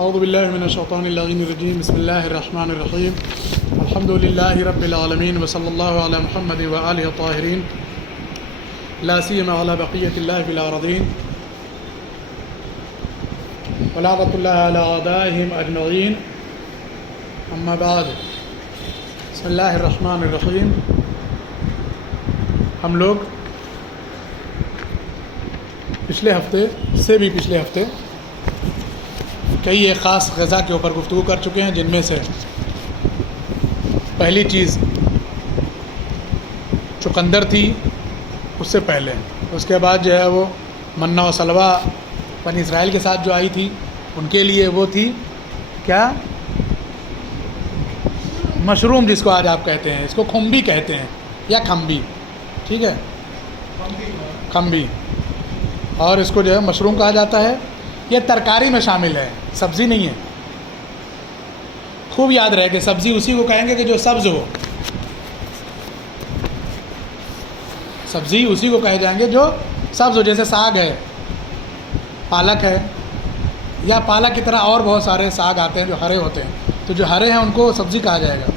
اعوذ باللہ من الشیطان اللعین الرجیم بسم اللہ الرحمن الرحیم الحمد للہ رب العالمین وصلی اللہ علی محمد وآلہ الطاہرین لا سیما علی بقیۃ اللہ فی الارضین ولعنۃ اللہ علی اعدائہم اجمعین اما بعد بسم اللہ الرحمن الرحیم. ہم لوگ پچھلے ہفتے کئی ایک خاص غذا کے اوپر گفتگو کر چکے ہیں، جن میں سے پہلی چیز چقندر تھی اس سے پہلے، اس کے بعد جو ہے وہ منّا و سلویٰ بنی اسرائیل کے ساتھ جو آئی تھی ان کے لیے وہ تھی کیا، مشروم، جس کو آج آپ کہتے ہیں، اس کو کھمبی کہتے ہیں یا کھمبی، ٹھیک ہے، کھمبی، اور اس کو جو ہے مشروم کہا جاتا ہے. یہ ترکاری میں شامل ہے، سبزی نہیں ہے. خوب یاد رہے کہ سبزی اسی کو کہیں گے کہ جو سبز ہو، سبزی اسی کو کہے جائیں گے جو سبز ہو، جیسے ساگ ہے، پالک ہے، یا پالک کی طرح اور بہت سارے ساگ آتے ہیں جو ہرے ہوتے ہیں، تو جو ہرے ہیں ان کو سبزی کہا جائے گا.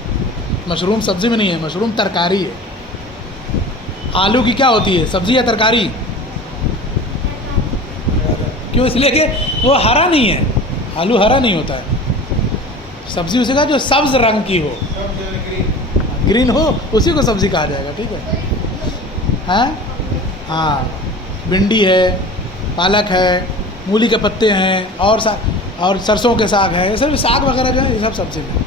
مشروم سبزی میں نہیں ہے، مشروم ترکاری ہے. آلو کی کیا ہوتی ہے، سبزی یا ترکاری؟ کیوں؟ اس لیے کہ وہ ہرا نہیں ہے، آلو ہرا نہیں ہوتا ہے. سبزی اسی کا جو سبز رنگ کی ہو، گرین ہو، اسی کو سبزی کہا جائے گا. ٹھیک ہے، ہاں، بھنڈی ہے، پالک ہے، مولی کے پتے ہیں، اور سرسوں کے ساگ ہے، یہ سب ساگ وغیرہ جو ہے یہ سب سبزی میں.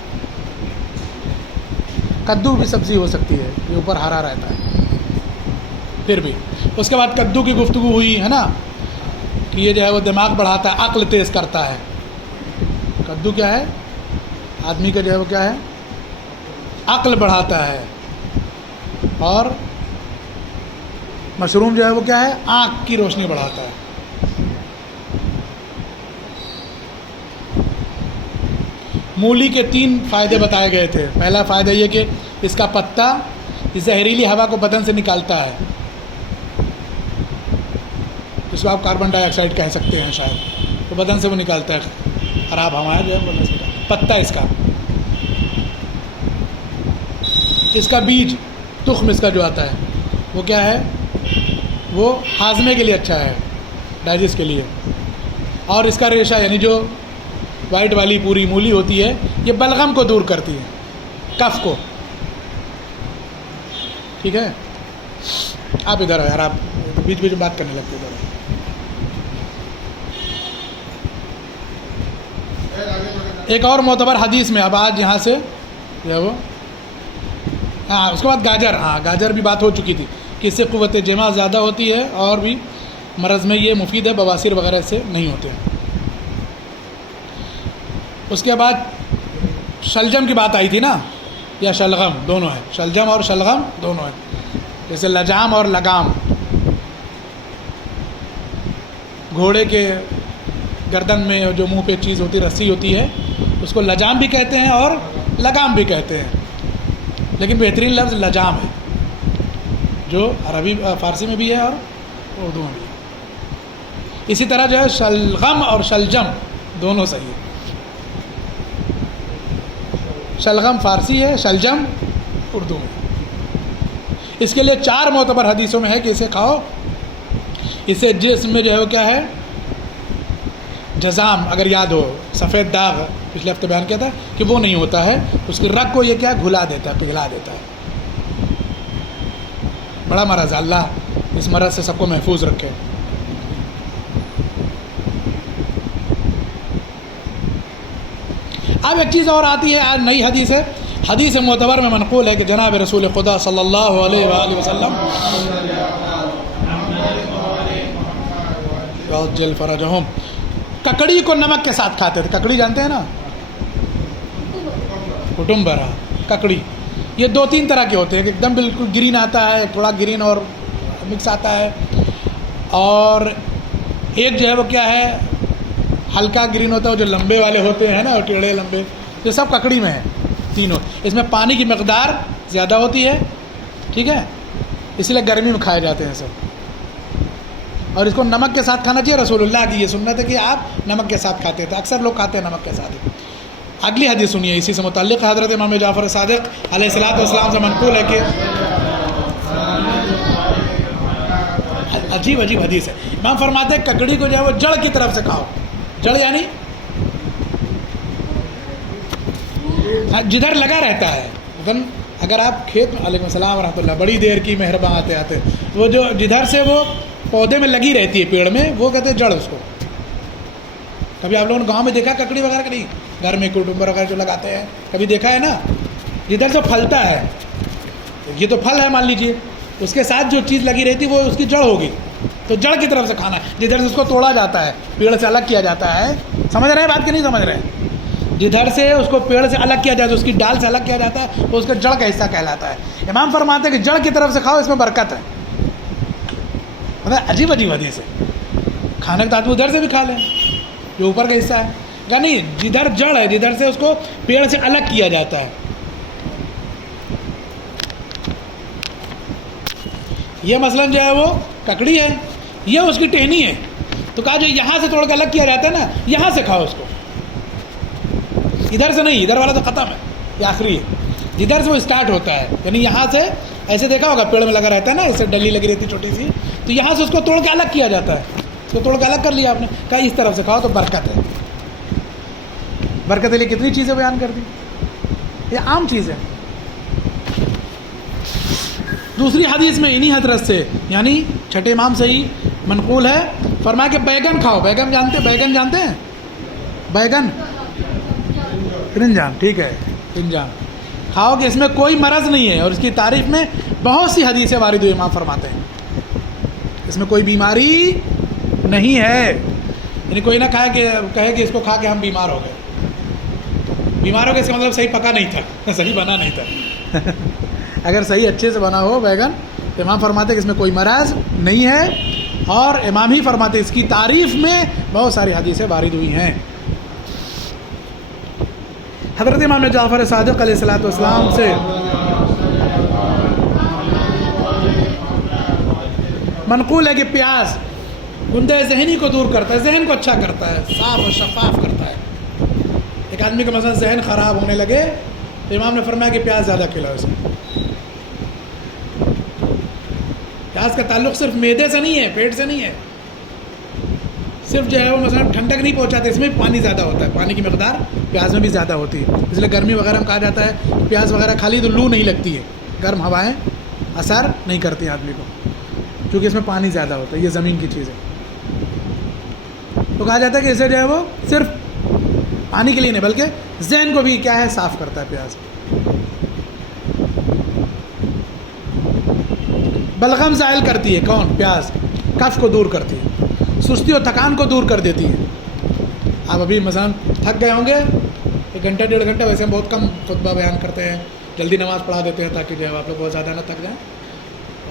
کدو بھی سبزی ہو سکتی ہے، یہ اوپر ہرا رہتا ہے. پھر بھی اس کے بعد کدو کی گفتگو ہوئی ہے نا، کہ یہ جو ہے وہ دماغ بڑھاتا ہے، عقل تیز کرتا ہے. کدو کیا ہے؟ آدمی کا جو ہے وہ کیا ہے، عقل بڑھاتا ہے. اور مشروم جو ہے وہ کیا ہے، آنکھ کی روشنی بڑھاتا ہے. مولی کے 3 فائدے بتائے گئے تھے. پہلا فائدہ یہ کہ اس کا پتا زہریلی ہوا کو بدن سے نکالتا ہے، اس کو آپ کاربن ڈائی آکسائڈ کہہ سکتے ہیں شاید، تو بدن سے وہ نکالتا ہے، خراب ہوا جو ہے بدن سے نکالتا ہے. پتا اس کا بیج، تخم اس کا جو آتا ہے وہ کیا ہے، وہ ہاضمے کے لیے اچھا ہے، ڈائجسٹ کے لیے. اور اس کا ریشہ یعنی جو وائٹ والی پوری مولی ہوتی ہے، یہ بلغم کو دور کرتی ہے، کف کو. ٹھیک ہے، آپ ادھر ہو یار، آپ بیچ بیچ میں بات کرنے لگتے ادھر. ایک اور معتبر حدیث میں، اب آج یہاں سے جو ہے وہ، ہاں، اس کے بعد گاجر، گاجر بھی بات ہو چکی تھی کہ اس سے قوت جمع زیادہ ہوتی ہے، اور بھی مرض میں یہ مفید ہے، بواسیر وغیرہ سے نہیں ہوتے ہیں. اس کے بعد شلجم کی بات آئی تھی نا، یا شلغم، دونوں ہیں، شلجم اور شلغم دونوں ہیں. جیسے لجام اور لگام، گھوڑے کے گردن میں جو منہ پہ چیز ہوتی، رسی ہوتی ہے، اس کو لجام بھی کہتے ہیں اور لگام بھی کہتے ہیں، لیکن بہترین لفظ لجام ہے، جو عربی فارسی میں بھی ہے اور اردو میں بھی ہے. اسی طرح جو ہے شلغم اور شلجم دونوں صحیح ہے. شلغم فارسی ہے، شلجم اردو میں. اس کے لیے 4 معتبر حدیثوں میں ہے کہ اسے کھاؤ، اسے جسم میں جو ہے وہ کیا ہے، جزام، اگر یاد ہو، سفید داغ پچھلے ہفتے بیان کیا تھا کہ وہ نہیں ہوتا ہے، اس کی رگ کو یہ کیا گھلا دیتا ہے، پگھلا دیتا ہے. بڑا مرض ہے، اللہ اس مرض سے سب کو محفوظ رکھے. اب ایک چیز اور آتی ہے، آج نئی حدیث ہے، حدیث معتبر میں منقول ہے کہ جناب رسول خدا صلی اللہ علیہ وآلہ وسلم جل فرجہم، ککڑی کو نمک کے ساتھ کھاتے تھے. ککڑی جانتے ہیں نا، کٹمبرا، ککڑی، یہ 2-3 طرح کے ہوتے ہیں، ایک دم بالکل گرین آتا ہے، تھوڑا گرین اور مکس آتا ہے، اور ایک جو ہے وہ کیا ہے، ہلکا گرین ہوتا ہے، جو لمبے والے ہوتے ہیں نا، ٹیڑھے لمبے، یہ سب ککڑی میں ہیں تینوں. اس میں پانی کی مقدار زیادہ ہوتی ہے، ٹھیک ہے، اس لیے گرمی میں کھائے جاتے ہیں سب. اور اس کو نمک کے ساتھ کھانا چاہیے. رسول اللہ کی یہ سنت ہے کہ آپ نمک کے ساتھ کھاتے تھے. اکثر لوگ کھاتے ہیں نمک کے ساتھ. اگلی حدیث سنیے اسی سے متعلق. حضرت امام جعفر صادق علیہ الصلوۃ والسلام سے منقول ہے کہ عجیب حدیث ہے. امام فرماتے ہیں ککڑی کو جو ہے وہ جڑ کی طرف سے کھاؤ. جڑ یعنی جدھر لگا رہتا ہے. اگر آپ کھیت میں علیکم السلام ورحمۃ اللہ, بڑی دیر کی مہربان آتے وہ جو جدھر سے وہ پودے میں لگی رہتی ہے پیڑ میں, وہ کہتے ہیں جڑ. اس کو کبھی آپ لوگوں نے گاؤں میں دیکھا ککڑی وغیرہ کا؟ نہیں, گھر میں کٹمبر وغیرہ جو لگاتے ہیں کبھی دیکھا ہے نا, جدھر سے پھلتا ہے. یہ تو پھل ہے مان لیجیے, اس کے ساتھ جو چیز لگی رہتی ہے وہ اس کی جڑ ہوگی. تو جڑ کی طرف سے کھانا ہے, جدھر سے اس کو توڑا جاتا ہے, پیڑ سے الگ کیا جاتا ہے. سمجھ رہے ہیں بات کہ نہیں سمجھ رہے ہیں؟ جدھر سے اس کو پیڑ سے الگ کیا جاتا ہے, اس کی ڈال سے الگ کیا جاتا ہے, وہ اس کا جڑ کا حصہ کہلاتا ہے. امام فرماتے ہیں کہ جڑ کی طرف سے کھاؤ, اس میں برکت ہے. مطلب عجیب حدیث ہے. کھانے کے آدمی ادھر سے بھی کھا لیں جو اوپر کا حصہ ہے, یعنی جدھر جڑ ہے جدھر سے اس کو پیڑ سے الگ کیا جاتا ہے. یہ مثلاً جو ہے وہ ککڑی ہے, یہ اس کی ٹہنی ہے, تو کہا جو یہاں سے توڑ کے الگ کیا جاتا ہے نا, یہاں سے کھاؤ اس کو, ادھر سے نہیں. ادھر والا تو ختم ہے, یہ آخری ہے. جدھر سے وہ اسٹارٹ ہوتا ہے, یعنی یہاں سے ایسے دیکھا ہوگا پیڑ میں لگا رہتا ہے نا, اس سے ڈلی لگی رہتی چھوٹی سی, تو یہاں سے اس کو توڑ کے الگ کیا جاتا ہے. اس کو توڑ کے الگ کر لیا آپ نے, کہا اس طرف سے کھاؤ تو برکت ہے. برکت کے لیے کتنی چیزیں بیان کر دی, یہ عام چیز ہے. دوسری حدیث میں انہی حضرت سے, یعنی چھٹے امام سے ہی منقول ہے, فرمایا کہ بیگن کھاؤ. بیگن جانتے ہیں بیگن, رنجان, ٹھیک ہے, رنجان کھاؤ کہ اس میں کوئی مرض نہیں ہے, اور اس کی تعریف میں بہت سی حدیثیں وارد ہوئی. امام فرماتے ہیں اس میں کوئی بیماری نہیں ہے. یعنی کوئی نہ کہے کہ اس کو کھا کے ہم بیمار ہو گئے. بیمار ہو گئے اس کا مطلب صحیح پکا نہیں تھا, صحیح بنا نہیں تھا. اگر صحیح اچھے سے بنا ہو بیگن, تو امام فرماتے ہیں کہ اس میں کوئی مرض نہیں ہے. اور امام ہی فرماتے ہیں اس کی تعریف میں بہت ساری حدیثیں وارد ہوئی ہیں. حضرت امام جعفر صادق علیہ الصلوۃ والسلام سے منقول ہے کہ پیاز گندے ذہنی کو دور کرتا ہے, ذہن کو اچھا کرتا ہے, صاف اور شفاف کرتا ہے. ایک آدمی کا مثلا ذہن خراب ہونے لگے تو امام نے فرمایا کہ پیاز زیادہ کھلاؤ اسے. پیاز کا تعلق صرف معدے سے نہیں ہے, پیٹ سے نہیں ہے, صرف جو ہے وہ مثلا ٹھنڈک نہیں پہنچاتے, اس میں پانی زیادہ ہوتا ہے, پانی کی مقدار پیاز میں بھی زیادہ ہوتی ہے. اس لیے گرمی وغیرہ میں کہا جاتا ہے کہ پیاز وغیرہ کھا لی تو لو نہیں لگتی ہے, گرم ہوائیں اثر نہیں کرتی ہیں آدمی کو, کیونکہ اس میں پانی زیادہ ہوتا ہے, یہ زمین کی چیز ہے. تو کہا جاتا ہے کہ اسے جو ہے وہ صرف پانی کے لیے نہیں بلکہ ذہن کو بھی کیا ہے, صاف کرتا ہے پیاز. بلغم زائل کرتی ہے کون؟ پیاز. کف کو دور کرتی ہے, سستی اور تھکان کو دور کر دیتی ہے. آپ ابھی مثلا تھک گئے ہوں گے, 1 گھنٹہ 1.5 گھنٹہ, ویسے ہم بہت کم خطبہ بیان کرتے ہیں, جلدی نماز پڑھا دیتے ہیں تاکہ جو ہے آپ لوگ بہت زیادہ نہ تھک جائیں,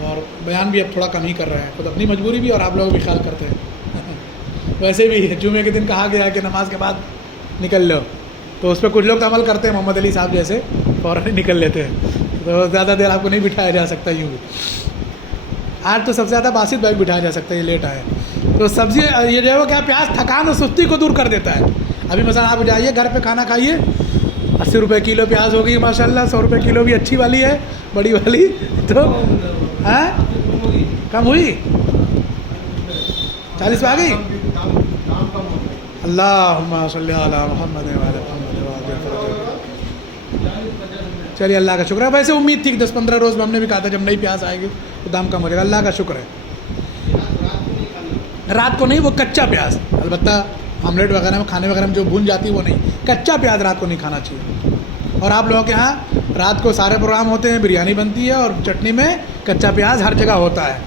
اور بیان بھی اب تھوڑا کم ہی کر رہے ہیں, خود اپنی مجبوری بھی اور آپ لوگ بھی خیال کرتے ہیں. ویسے بھی جمعے کے دن کہا گیا کہ نماز کے بعد نکل لو, تو اس پہ کچھ لوگ تو عمل کرتے ہیں, محمد علی صاحب جیسے فوراً نکل لیتے ہیں, تو زیادہ دیر آپ کو نہیں بٹھایا جا سکتا یوں بھی. آج تو سب سے زیادہ باسط بھائی بٹھایا جا سکتا ہے, یہ لیٹ آئے. تو سبزی یہ جو ہے وہ کیا, پیاز تھکان اور سستی کو دور کر دیتا ہے. ابھی مثلا آپ جائیے گھر پہ کھانا کھائیے, 80 روپے کلو پیاز ہو گئی ماشاء اللہ, 100 روپے کلو بھی اچھی والی ہے, بڑی والی. تو کم ہوئی, 40 پہ آ گئی. اللہم صلی علی محمد وعلی محمد. چلیے اللہ کا شکر ہے. ویسے امید تھی کہ 10-15 روز میں ہم نے بھی کہا تھا جب نئی پیاز آئے گی تو دام کم ہو جائے گا. اللہ کا شکر ہے. رات کو نہیں, وہ کچا پیاز, البتہ آملیٹ وغیرہ میں کھانے وغیرہ میں جو بھون جاتی ہے وہ نہیں, کچا پیاز رات کو نہیں کھانا چاہیے. اور آپ لوگوں کے ہاں رات کو سارے پروگرام ہوتے ہیں, بریانی بنتی ہے اور چٹنی میں کچا پیاز ہر جگہ ہوتا ہے.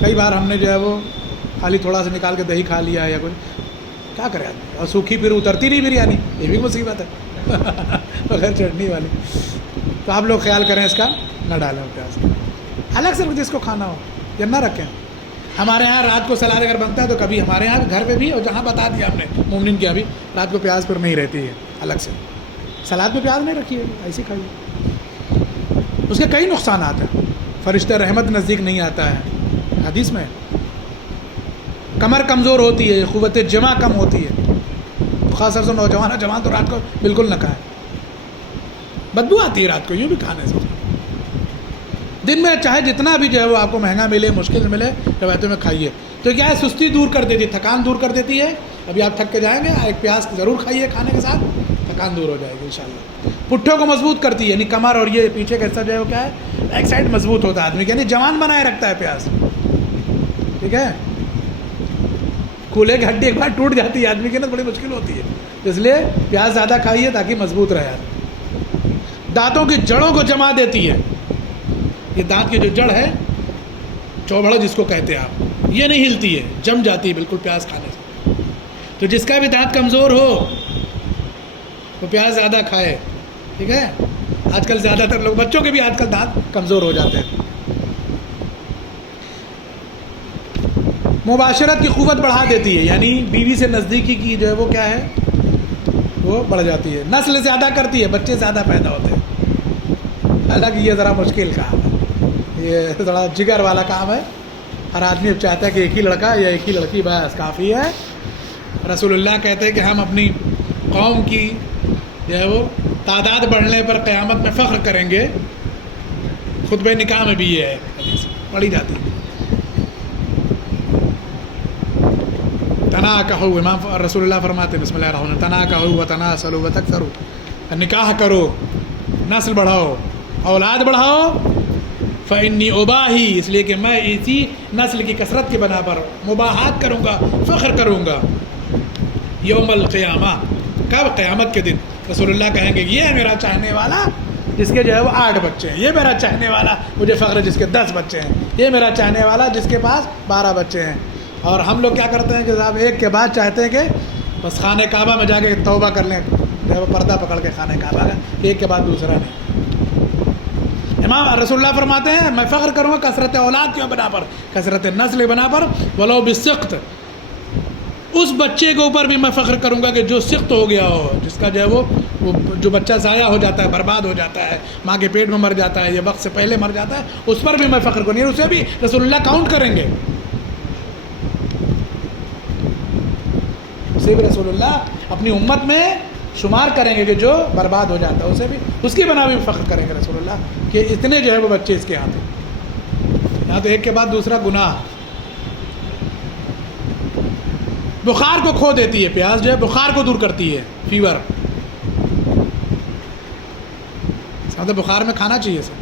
کئی بار ہم نے جو ہے وہ خالی تھوڑا سا نکال کے دہی کھا لیا یا کچھ, کیا کرے آدمی, اور سوکھی پھر اترتی نہیں بریانی, یہ بھی مصیبت ہے بغیر چٹنی والی. تو آپ لوگ خیال کریں اس کا, نہ ڈالیں پیاز, الگ سے جس کو کھانا ہو یا نہ رکھیں. ہمارے یہاں رات کو سلاد اگر بنتا ہے تو کبھی ہمارے یہاں گھر پہ بھی, اور جہاں بتا دیا ہم نے مومنین کی, ابھی رات کو پیاز پر نہیں رہتی ہے الگ سے, سلاد میں پیاز نہیں رکھی ہے, ایسی کھائیے. اس کے کئی نقصانات ہیں. فرشتہ رحمت نزدیک نہیں آتا ہے, حدیث میں کمر کمزور ہوتی ہے، قوت جمع کم ہوتی ہے. خاص طور سے جوان تو رات کو بالکل نہ کھائیں، بدبو آتی ہے رات کو یوں بھی کھانے سے. دن میں چاہے جتنا بھی جو ہے وہ آپ کو مہنگا ملے، مشکل ملے، روایتوں میں کھائیے. تو کیا ہے، سستی دور کر دیتی ہے، تھکان دور کر دیتی ہے. ابھی آپ تھک کے جائیں گے، ایک پیاز ضرور کھائیے کھانے کے ساتھ، تھکان دور ہو جائے گی انشاءاللہ. پٹھوں کو مضبوط کرتی ہے، یعنی کمر اور یہ پیچھے کا حصہ جو ہے وہ کیا ہے، ایک سائڈ مضبوط ہوتا ہے آدمی، یعنی جوان بنائے رکھتا ہے پیاز. ٹھیک ہے، کولے کی ہڈی ایک بار ٹوٹ جاتی ہے آدمی کی نا، بڑی مشکل ہوتی ہے. اس لیے پیاز زیادہ کھائیے تاکہ مضبوط رہے. دانتوں کی جڑوں کو جما دیتی ہے. یہ دانت کی جو جڑ ہے، چوبڑا جس کو کہتے ہیں آپ، یہ نہیں ہلتی ہے، جم جاتی ہے بالکل پیاز کھانے سے. تو جس کا بھی دانت کمزور ہو وہ پیاز زیادہ کھائے. ٹھیک ہے، آج کل زیادہ تر لوگ، بچوں کے بھی آج کل دانت کمزور ہو جاتے ہیں. مباشرت کی قوت بڑھا دیتی ہے، یعنی بیوی سے نزدیکی کی جو ہے وہ کیا ہے، وہ بڑھ جاتی ہے. نسل زیادہ کرتی ہے، بچے زیادہ پیدا ہوتے ہیں. حالانکہ یہ ذرا مشکل کام ہے، یہ تھوڑا جگر والا کام ہے. ہر آدمی اب چاہتا ہے کہ ایک ہی لڑکا یا ایک ہی لڑکی بس کافی ہے. رسول اللہ کہتے ہیں کہ ہم اپنی قوم کی جو ہے وہ تعداد بڑھنے پر قیامت میں فخر کریں گے. خطبہ نکاح میں بھی یہ ہے، حدیث پڑھی جاتی ہے. تناکحوا، امام رسول اللہ فرماتے ہیں بسم اللہ الرحمن الرحیم، تناکحوا وتناسلوا وتکثروا، نکاح کرو، نسل بڑھاؤ، اولاد بڑھاؤ. فإنی اباہی، اس لیے کہ میں اسی نسل کی کثرت کی بنا پر مباحات کروں گا، فخر کروں گا. یوم القیامہ، کب؟ قیامت کے دن. رسول اللہ کہیں گے یہ ہے میرا چاہنے والا جس کے جو ہے وہ 8 بچے ہیں، یہ میرا چاہنے والا مجھے فخر ہے جس کے 10 بچے ہیں، یہ میرا چاہنے والا جس کے پاس 12 بچے ہیں. اور ہم لوگ کیا کرتے ہیں کہ صاحب ایک کے بعد چاہتے ہیں کہ بس خانہ کعبہ میں جا کے توبہ کر لیں، جو ہے وہ پردہ پکڑ کے خانہ کعبہ کا، ایک کے بعد دوسرا نہیں. امام رسول اللہ فرماتے ہیں میں فخر کروں گا کثرت اولاد کی بنا پر، کثرت نسل بنا پر. ولو بالسقط، اس بچے کے اوپر بھی میں فخر کروں گا کہ جو سقط ہو گیا ہو، جس کا جو ہے وہ جو بچہ ضائع ہو جاتا ہے، برباد ہو جاتا ہے، ماں کے پیٹ میں مر جاتا ہے یا وقت سے پہلے مر جاتا ہے، اس پر بھی میں فخر کروں گا. اسے بھی رسول اللہ کاؤنٹ کریں گے، اسے بھی رسول اللہ اپنی امت میں شمار کریں گے کہ جو برباد ہو جاتا ہے، اسے بھی اس کی بنا بھی فخر کریں گے رسول اللہ کہ اتنے جو ہے وہ بچے اس کے ہاتھ ہیں. یہاں تو ایک کے بعد دوسرا گناہ. بخار کو کھو دیتی ہے پیاز، جو ہے بخار کو دور کرتی ہے، فیور. ساتھ بخار میں کھانا چاہیے سر.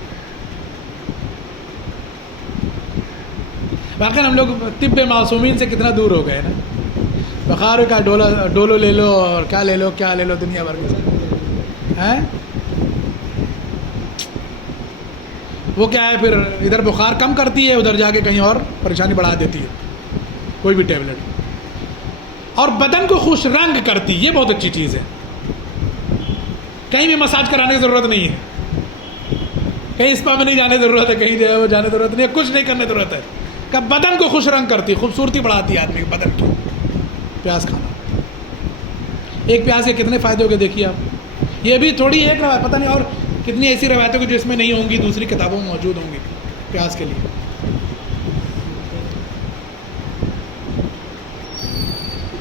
واقعی ہم لوگ طب معصومین سے کتنا دور ہو گئے نا. بخار کا ڈولو لے لو اور کیا لے لو دنیا بھر میں ہیں. وہ کیا ہے پھر ادھر بخار کم کرتی ہے، ادھر جا کے کہیں اور پریشانی بڑھا دیتی ہے کوئی بھی ٹیبلٹ. اور بدن کو خوش رنگ کرتی، یہ بہت اچھی چیز ہے. کہیں بھی مساج کرانے کی ضرورت نہیں ہے، کہیں اسپا میں نہیں جانے کی ضرورت ہے، کہیں جو ہے وہ جانے کی ضرورت نہیں ہے، کچھ نہیں کرنے کی ضرورت ہے. کہ بدن کو خوش رنگ کرتی، خوبصورتی بڑھاتی ہے آدمی کے بدن کی. پیاز کھانا، ایک پیاز کے کتنے فائدے ہو گئے دیکھیے آپ. یہ بھی تھوڑی ایک روایت، پتہ نہیں اور کتنی ایسی روایتوں کی جو اس میں نہیں ہوں گی، دوسری کتابوں میں موجود ہوں گی پیاز کے لیے.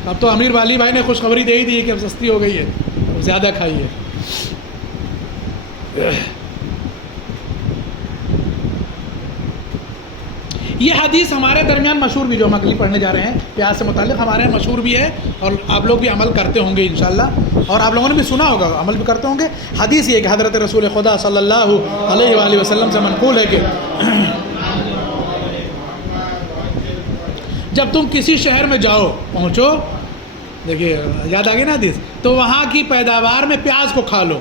اب تو امیر والی بھائی نے خوشخبری دے ہی دی ہے کہ اب سستی ہو گئی ہے، اب زیادہ کھائیے. یہ حدیث ہمارے درمیان مشہور بھی، جو ہم اگلی پڑھنے جا رہے ہیں پیاز سے متعلق، ہمارے یہاں مشہور بھی ہے اور آپ لوگ بھی عمل کرتے ہوں گے انشاءاللہ، اور آپ لوگوں نے بھی سنا ہوگا، عمل بھی کرتے ہوں گے. حدیث یہ کہ حضرت رسول خدا صلی اللہ علیہ وآلہ وسلم سے منقول ہے کہ جب تم کسی شہر میں جاؤ، پہنچو، دیکھیے یاد آ گئی نا حدیث، تو وہاں کی پیداوار میں پیاز کو کھا لو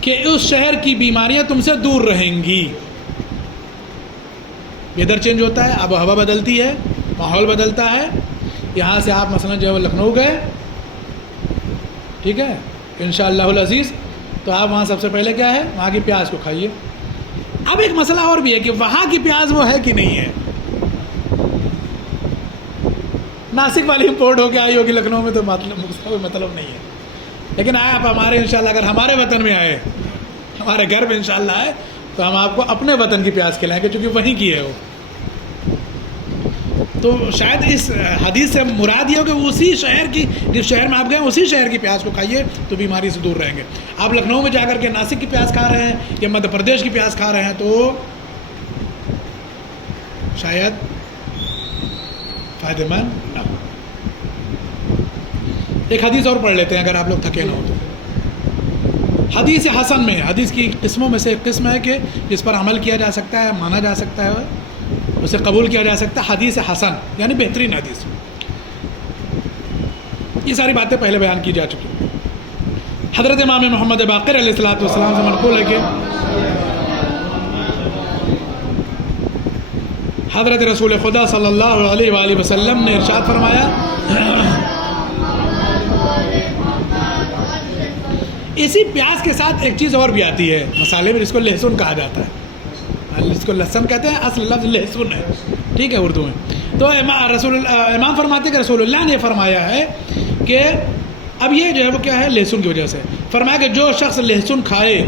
کہ اس شہر کی بیماریاں تم سے دور رہیں گی. ویدر چینج ہوتا ہے، آب و ہوا بدلتی ہے، ماحول بدلتا ہے. یہاں سے آپ مثلا جو ہے وہ لکھنؤ گئے، ٹھیک ہے انشاءاللہ العزیز، تو آپ وہاں سب سے پہلے کیا ہے، وہاں کی پیاز کو کھائیے. اب ایک مسئلہ اور بھی ہے کہ وہاں کی پیاز وہ ہے کہ نہیں ہے. ناسک والی امپورٹ ہو کے آئی ہوگی لکھنؤ میں تو مطلب نہیں ہے. لیکن آئے آپ ہمارے انشاءاللہ، اگر ہمارے وطن میں آئے، ہمارے گھر میں انشاءاللہ آئے، تو ہم آپ کو اپنے وطن کی پیاز کھلائیں گے، چونکہ وہیں کی ہے وہ. تو شاید اس حدیث سے مراد یہ ہو کہ اسی شہر کی، جس شہر میں آپ گئے اسی شہر کی پیاز کو کھائیے تو بیماری سے دور رہیں گے. آپ لکھنؤ میں جا کر کے ناسک کی پیاز کھا رہے ہیں یا مدھیہ پردیش کی پیاز کھا رہے ہیں تو شاید فائدہ مند نہ ہو. ایک حدیث اور پڑھ لیتے ہیں اگر آپ لوگ تھکے نہ ہو تو. حدیث حسن میں، حدیث کی قسموں میں سے ایک قسم ہے کہ جس پر عمل کیا جا سکتا ہے، مانا جا سکتا ہے، اسے قبول کیا جا سکتا ہے. حدیث حسن یعنی بہترین حدیث. یہ ساری باتیں پہلے بیان کی جا چکی. حضرت امام محمد باقر علیہ الصلوۃ والسلام سے منقول ہے کہ حضرت رسول خدا صلی اللہ علیہ وآلہ وسلم نے ارشاد فرمایا، اسی پیاز کے ساتھ ایک چیز اور بھی آتی ہے مسالے میں، جس کو لہسن کہا جاتا ہے. اس کو لہسن کہتے ہیں، اصل لفظ لہسن ہے، ٹھیک ہے، اردو میں. تو امام فرماتے کہ رسول اللہ نے فرمایا ہے کہ اب یہ جو ہے وہ کیا ہے، لہسن کی وجہ سے. فرمایا کہ جو شخص لہسن کھائے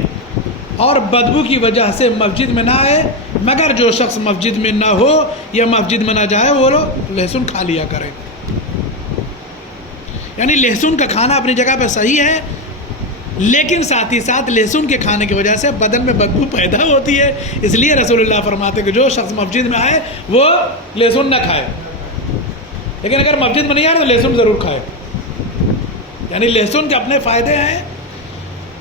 اور بدبو کی وجہ سے مسجد میں نہ آئے، مگر جو شخص مسجد میں نہ ہو یا مسجد میں نہ جائے وہ لہسن کھا لیا کرے. یعنی لہسن کا کھانا اپنی جگہ پہ صحیح ہے، لیکن ساتھ ہی ساتھ لہسن کے کھانے کی وجہ سے بدن میں بدبو پیدا ہوتی ہے. اس لیے رسول اللہ فرماتے کہ جو شخص مسجد میں آئے وہ لہسن نہ کھائے، لیکن اگر مسجد میں نہیں آئے تو لہسن ضرور کھائے. یعنی لہسن کے اپنے فائدے ہیں،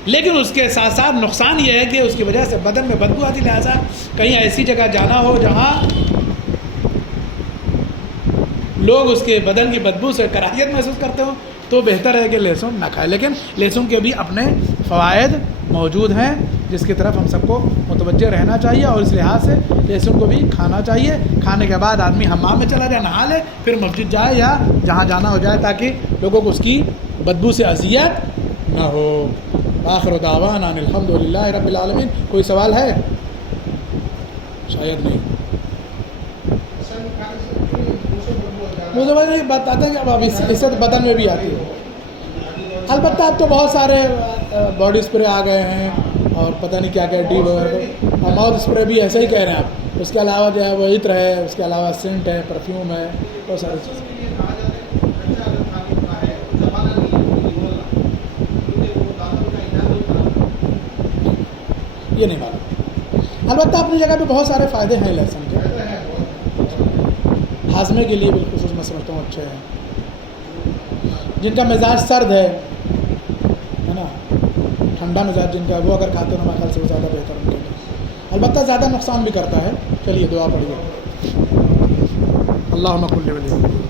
لیکن اس کے ساتھ ساتھ نقصان یہ ہے کہ اس کی وجہ سے بدن میں بدبو آتی. لہٰذا کہیں ایسی جگہ جانا ہو جہاں لوگ اس کے بدن کی بدبو سے کراہیت محسوس کرتے ہوں تو بہتر ہے کہ لہسن نہ کھائے. لیکن لہسن کے بھی اپنے فوائد موجود ہیں جس کی طرف ہم سب کو متوجہ رہنا چاہیے، اور اس لحاظ سے لہسن کو بھی کھانا چاہیے. کھانے کے بعد آدمی حمام میں چلا جائے، نہا لے، پھر مسجد جائے یا جہاں جانا ہو جائے، تاکہ لوگوں کو اس کی بدبو سے اذیت نہ ہو. آخر دعوانا ان الحمدللہ رب العالمین. کوئی سوال ہے؟ شاید نہیں. مجھے نہیں بتاتے کہ اب اس سے بدن میں بھی آتی ہے. البتہ اب تو بہت سارے باڈی اسپرے آ گئے ہیں اور پتہ نہیں کیا کیا ڈیپ اور ماؤتھ اسپرے بھی ایسے ہی کہہ رہے ہیں آپ. اس کے علاوہ جو ہے وہ عطر ہے، اس کے علاوہ سینٹ ہے، پرفیوم ہے، بہت ساری چیزیں. یہ نہیں معلوم. البتہ اپنی جگہ پہ بہت سارے فائدے ہیں لہسن کے. ہاضمے کے لیے بالخصوص میں سمجھتا ہوں اچھے ہیں. جن کا مزاج سرد ہے نا، ٹھنڈا مزاج جن کا، وہ اگر کھاتے ہیں میرے خیال سے وہ زیادہ بہتر ان کے لیے. البتہ زیادہ نقصان بھی کرتا ہے. چلیے دعا پڑھیے. اللہم کل ولی